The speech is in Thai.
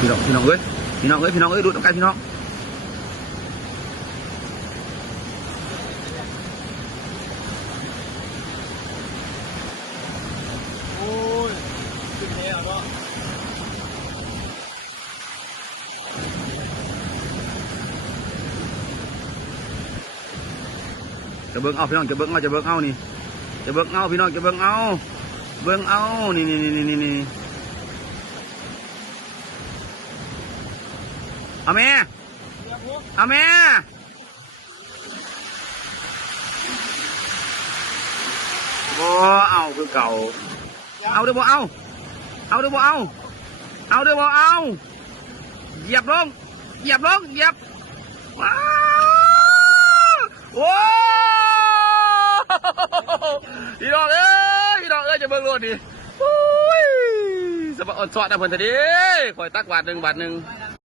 พี่น้องเอ้ยดูต้องการพี่น้องโอ้ยขึ้นแล้วเนาะจะเบิ่งเอาพี่น้องจะเบิ่งเอานี่จะเบิ่งเอาพี่น้องจะเบิ่งเอานี่เอาแม่บ่เอาคือเก่าเอาเด้อบ่เอาเหยียบลงว้าวโอ้พี่น้องเอ้ยจะเบิ่งรถดิสะบัดอ่อนสอดนะเพิ่นเถอะดิคอยตักบาทหนึ่ง